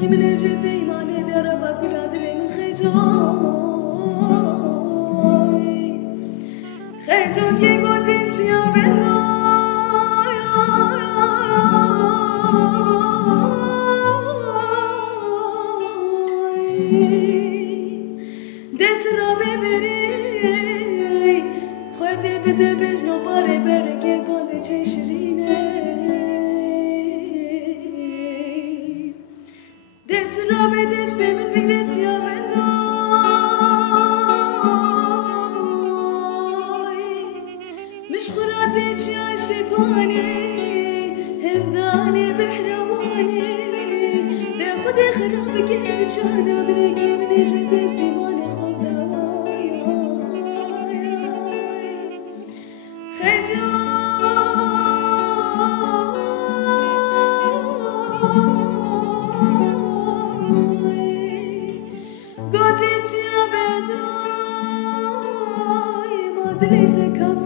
کی من جت ایمانه در با کلا دل من خیجو کی گوتی سیا بندای دت را ببری خود بده بجنو باره برگه گنده چه شیرینه دت را به دست من بگره سیا بندای مشخورات چای سپانه هندانه بحروانه ده خود خراب که تو چانا منه که منه جد استیمان خود دوای خجو گوتی سیا بندای مادری تکاف